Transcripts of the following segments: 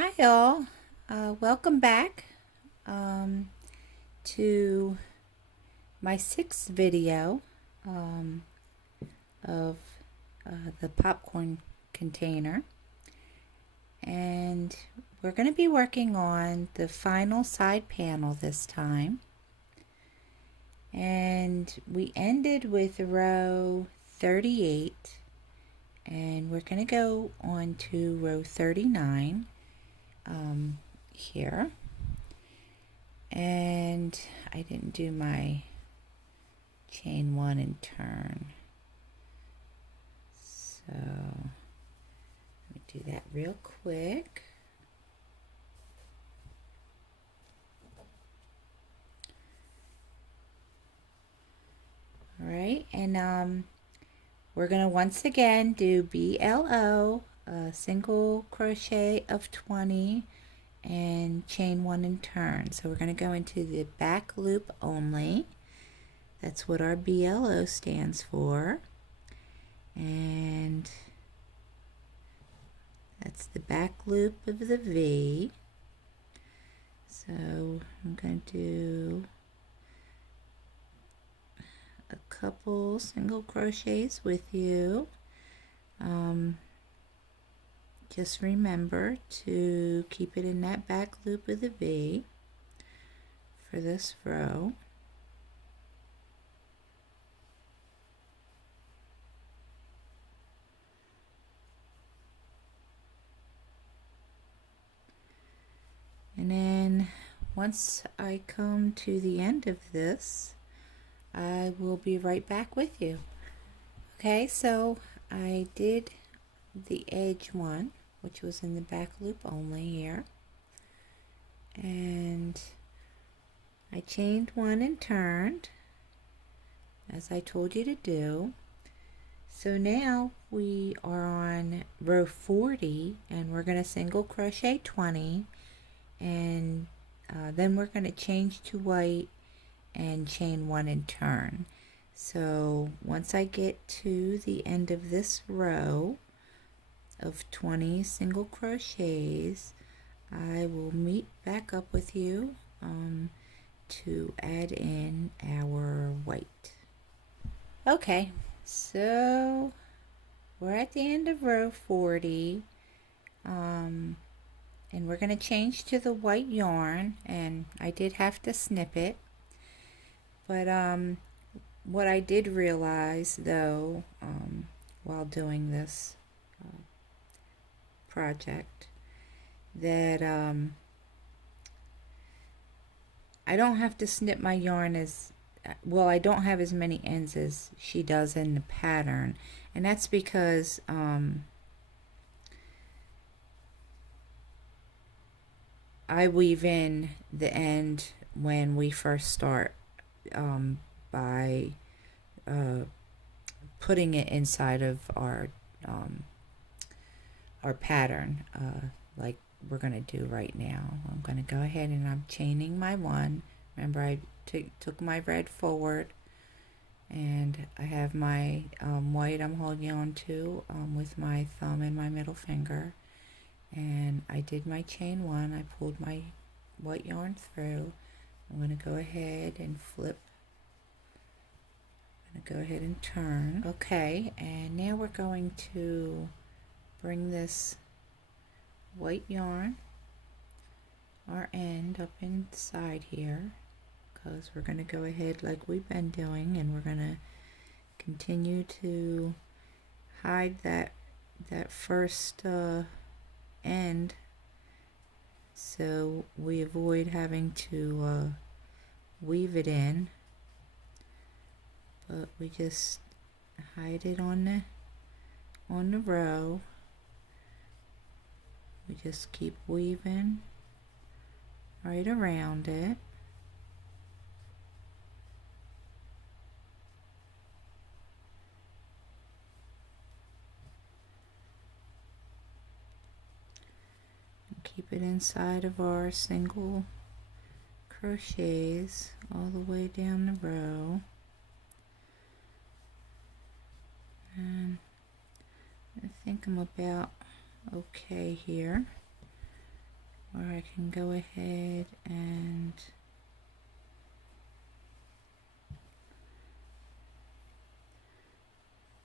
Hi all, welcome back to my sixth video of the popcorn container, and we're going to be working on the final side panel this time, and we ended with row 38 and we're going to go on to row 39 here, and I didn't do my chain one and turn, so let me do that real quick. All right, and we're going to once again do BLO, single crochet of 20 and chain one and turn. So we're going to go into the back loop only. That's what our BLO stands for, and that's the back loop of the V. So I'm going to do a couple single crochets with you. Just remember to keep it in that back loop of the V for this row. And then once I come to the end of this, I will be right back with you. Okay, so I did the edge one, which was in the back loop only here, and I chained one and turned as I told you to do. So now we are on row 40 and we're going to single crochet 20, and then we're going to change to white and chain one and turn. So once I get to the end of this row of 20 single crochets, I will meet back up with you to add in our white. Okay, so we're at the end of row 40, and we're going to change to the white yarn, and I did have to snip it, but what I did realize though while doing this project, that I don't have to snip my yarn as well. I don't have as many ends as she does in the pattern, and that's because I weave in the end when we first start by putting it inside of our pattern, like we're going to do right now. I'm going to go ahead and I'm chaining my one. Remember, I took my red forward, and I have my white I'm holding on to with my thumb and my middle finger, and I did my chain one. I pulled my white yarn through. I'm going to go ahead and flip. I'm going to go ahead and turn. Okay, and now we're going to bring this white yarn, our end, up inside here, because we're going to go ahead like we've been doing, and we're going to continue to hide that first end, so we avoid having to weave it in, but we just hide it on the row. We just keep weaving right around it. And keep it inside of our single crochets all the way down the row. I think I'm about okay here. or I can go ahead and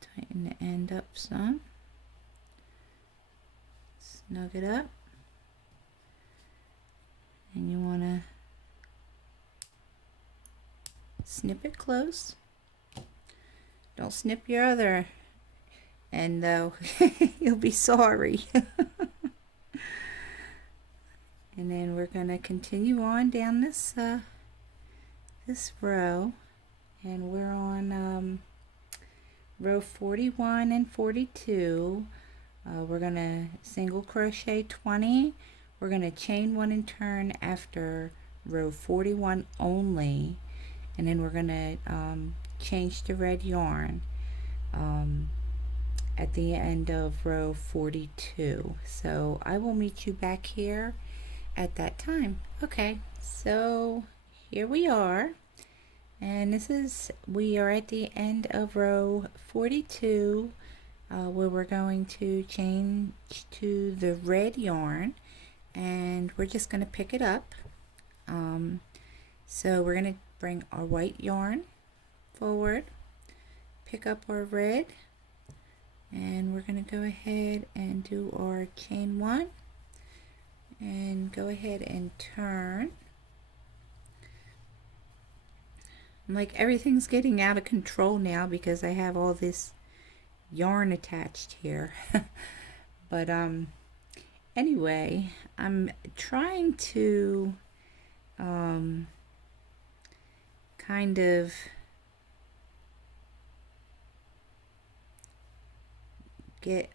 tighten the end up some, snug it up, and you want to snip it close. Don't snip your other end though, you'll be sorry. And then we're going to continue on down this this row, and we're on row 41 and 42. We're going to single crochet 20. We're going to chain 1 and turn after row 41 only, and then we're going to change the red yarn at the end of row 42. So I will meet you back here at that time. Okay, so here we are, and we are at the end of row 42, where we're going to change to the red yarn, and we're just going to pick it up. So we're going to bring our white yarn forward, pick up our red, and we're going to go ahead and do our chain 1 and go ahead and turn. Like, everything's getting out of control now because I have all this yarn attached here. But anyway, I'm trying to kind of get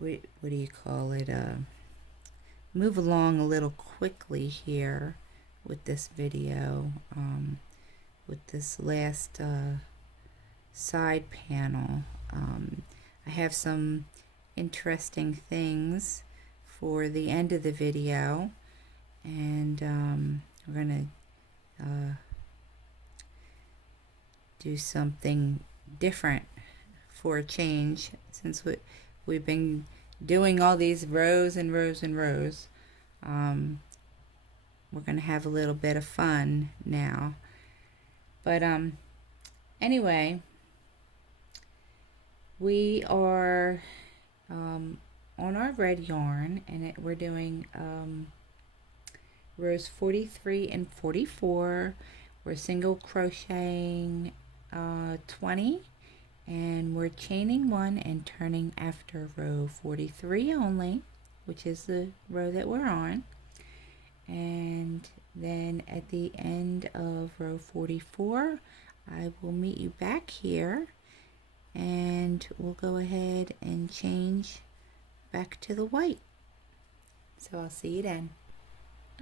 what do you call it, move along a little quickly here with this video, with this last side panel. I have some interesting things for the end of the video, and we're gonna do something different for a change, since we've been doing all these rows and rows and rows. We're gonna have a little bit of fun now, but anyway, we are on our red yarn, and we're doing rows 43 and 44. We're single crocheting 20, and we're chaining 1 and turning after row 43 only, which is the row that we're on. And then at the end of row 44, I will meet you back here, and we'll go ahead and change back to the white. So I'll see you then.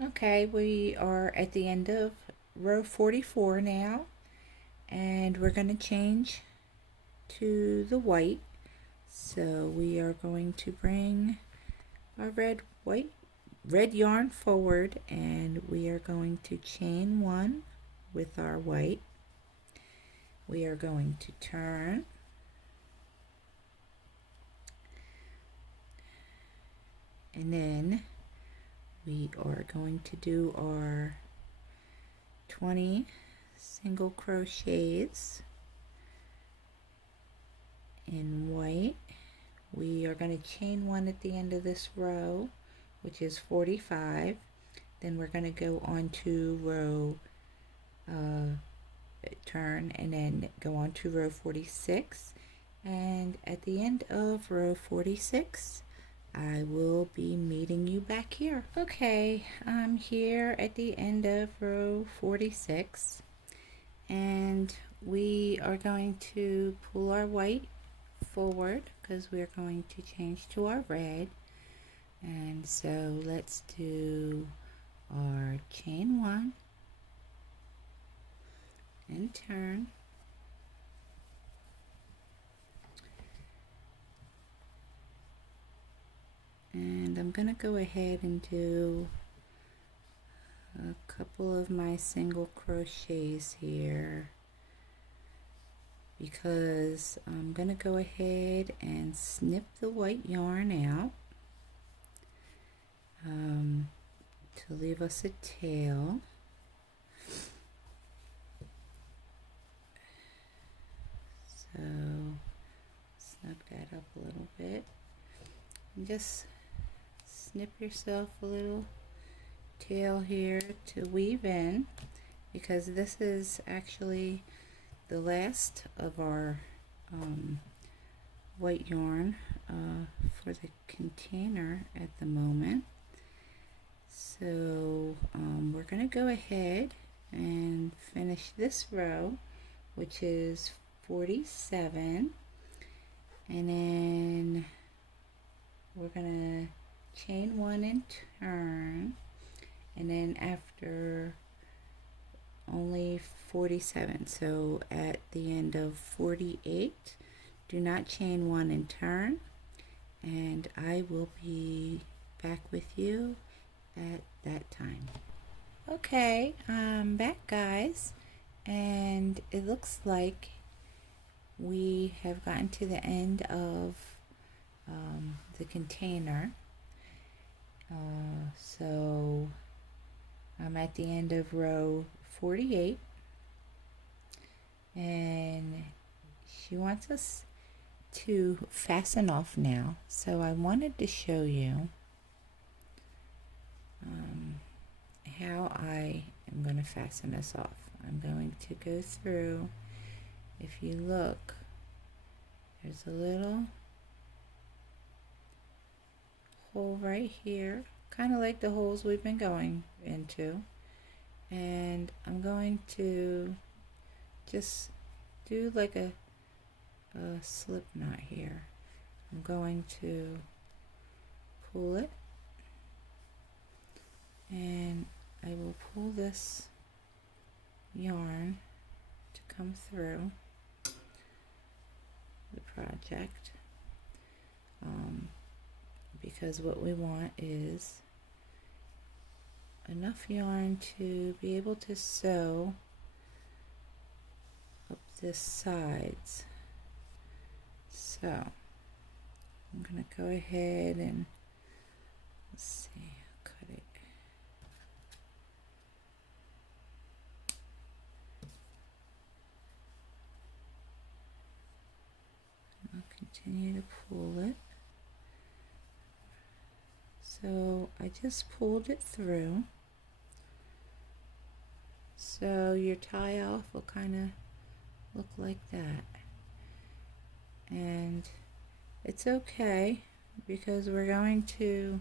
Okay, we are at the end of row 44 now, and we're going to change to the white. So we are going to bring our red yarn forward, and we are going to chain 1 with our white. We are going to turn, and then we are going to do our 20 single crochets in white. We are going to chain 1 at the end of this row, which is 45. Then we're going to go on to row turn, and then go on to row 46, and at the end of row 46 I will be meeting you back here. Okay, I'm here at the end of row 46, and we are going to pull our white forward because we're going to change to our red. And so let's do our chain 1 and turn, and I'm gonna go ahead and do a couple of my single crochets here. because I'm going to go ahead and snip the white yarn out to leave us a tail. So snug that up a little bit and just snip yourself a little tail here to weave in, because this is actually the last of our white yarn for the container at the moment. So we're going to go ahead and finish this row, which is 47, and then we're going to chain 1 and turn, and then after only 47, so at the end of 48, do not chain 1 and turn, and I will be back with you at that time. Okay, I'm back, guys, and it looks like we have gotten to the end of the container. So I'm at the end of row 48, and she wants us to fasten off now, so I wanted to show you how I am going to fasten this off. I'm going to go through. If you look, there's a little hole right here, kind of like the holes we've been going into, and I'm going to just do like a slip knot here. I'm going to pull it, and I will pull this yarn to come through the project, because what we want is enough yarn to be able to sew up the sides. So I'm going to go ahead and let's see, cut it. I'll continue to pull it. So I just pulled it through. So your tie off will kind of look like that. And it's okay, because we're going to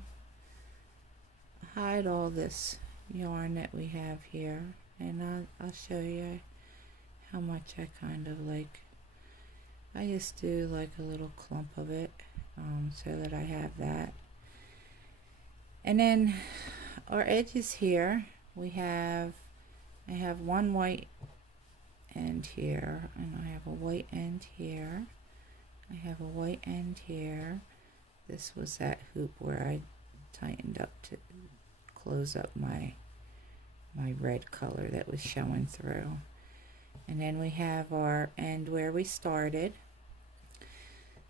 hide all this yarn that we have here, and I'll show you how much I kind of like. I just do like a little clump of it, so that I have that. And then our edges here, I have one white end here, and I have a white end here. I have a white end here. This was that hoop where I tightened up to close up my red color that was showing through. And then we have our end where we started.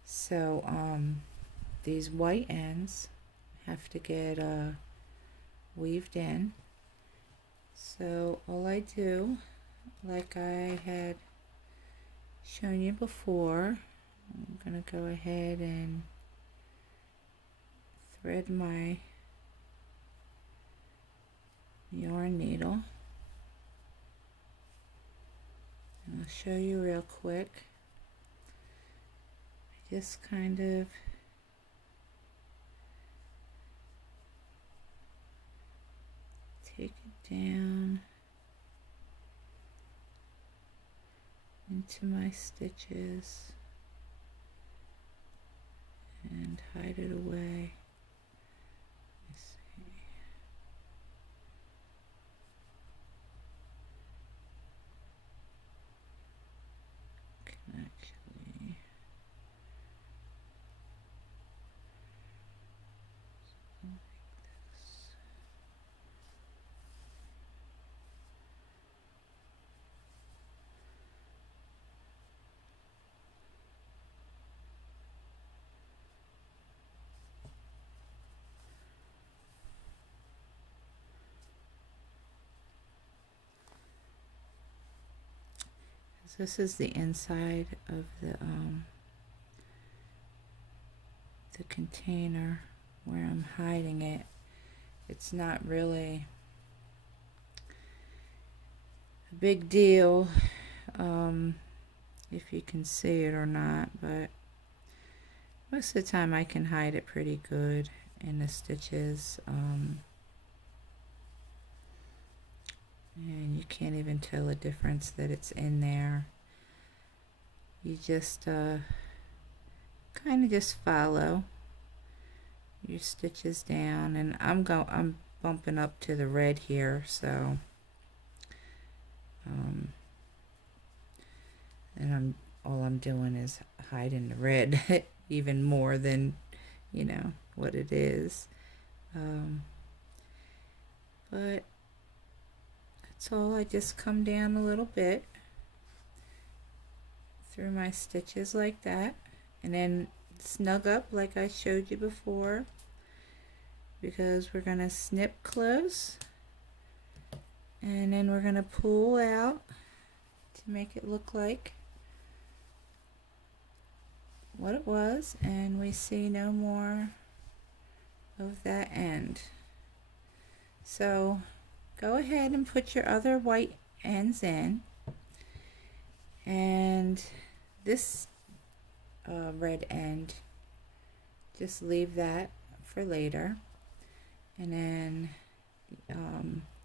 So these white ends have to get weaved in. So all I do, like I had shown you before, I'm going to go ahead and thread my yarn needle, and I'll show you real quick. I just kind of take it down into my stitches and hide it away. Let's see. Can actually something like this. So this is the inside of the container where I'm hiding it. It's not really a big deal if you can see it or not, but most of the time I can hide it pretty good in the stitches, and you can't even tell the difference that it's in there. You just kind of just follow your stitches down, and I'm bumping up to the red here, so and all I'm doing is hiding the red even more than what it is, but that's all. I just come down a little bit through my stitches like that, and then snug up like I showed you before, because we're going to snip close and then we're going to pull out to make it look like what it was, and we see no more of that end. So go ahead and put your other white ends in, and this red end, just leave that for later, and then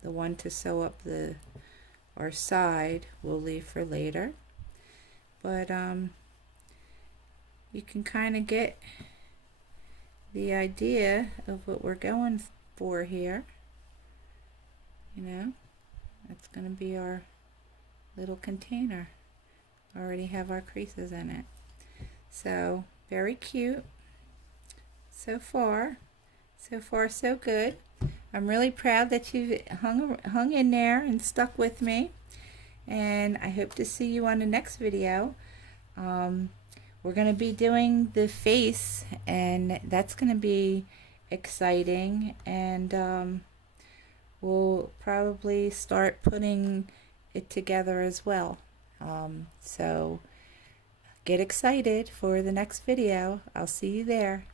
the one to sew up our side we'll leave for later, but you can kind of get the idea of what we're going for here. That's going to be our little container. Already have our creases in it. So very cute so far. So far so good. I'm really proud that you've hung in there and stuck with me, and I hope to see you on the next video. We're going to be doing the face, and that's going to be exciting, and we'll probably start putting it together as well. So get excited for the next video. I'll see you there.